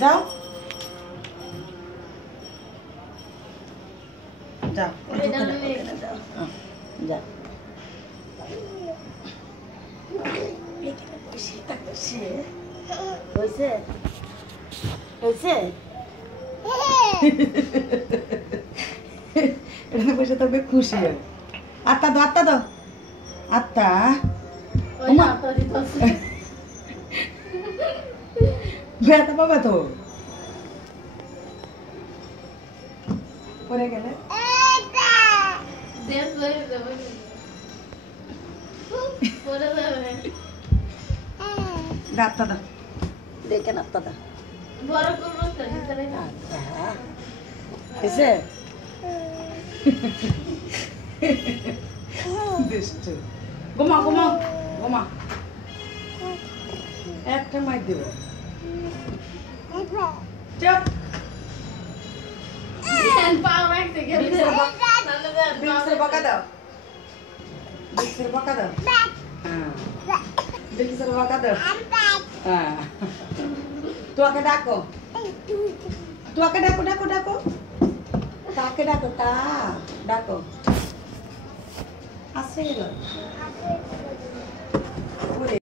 যাও যাও যা হয়েছে হয়েছে এটা বসে তবে খুশি হয় আত্মা দাও আত্মা দাও আত্মা ব্যথা পাবে তো পরে গেলে আত্মা দাও দেখেন আত্মা দাও হয়েছে ঘুমা ঘুমা ঘুমা একটা মাই দেব চপ বকা দাও বকা দাও বকা দাও হ্যাঁ তোকে ডাকো তোকে ডাকো ডাকো ডাকো তাকে ডাকো তা ডাকো আসে গেল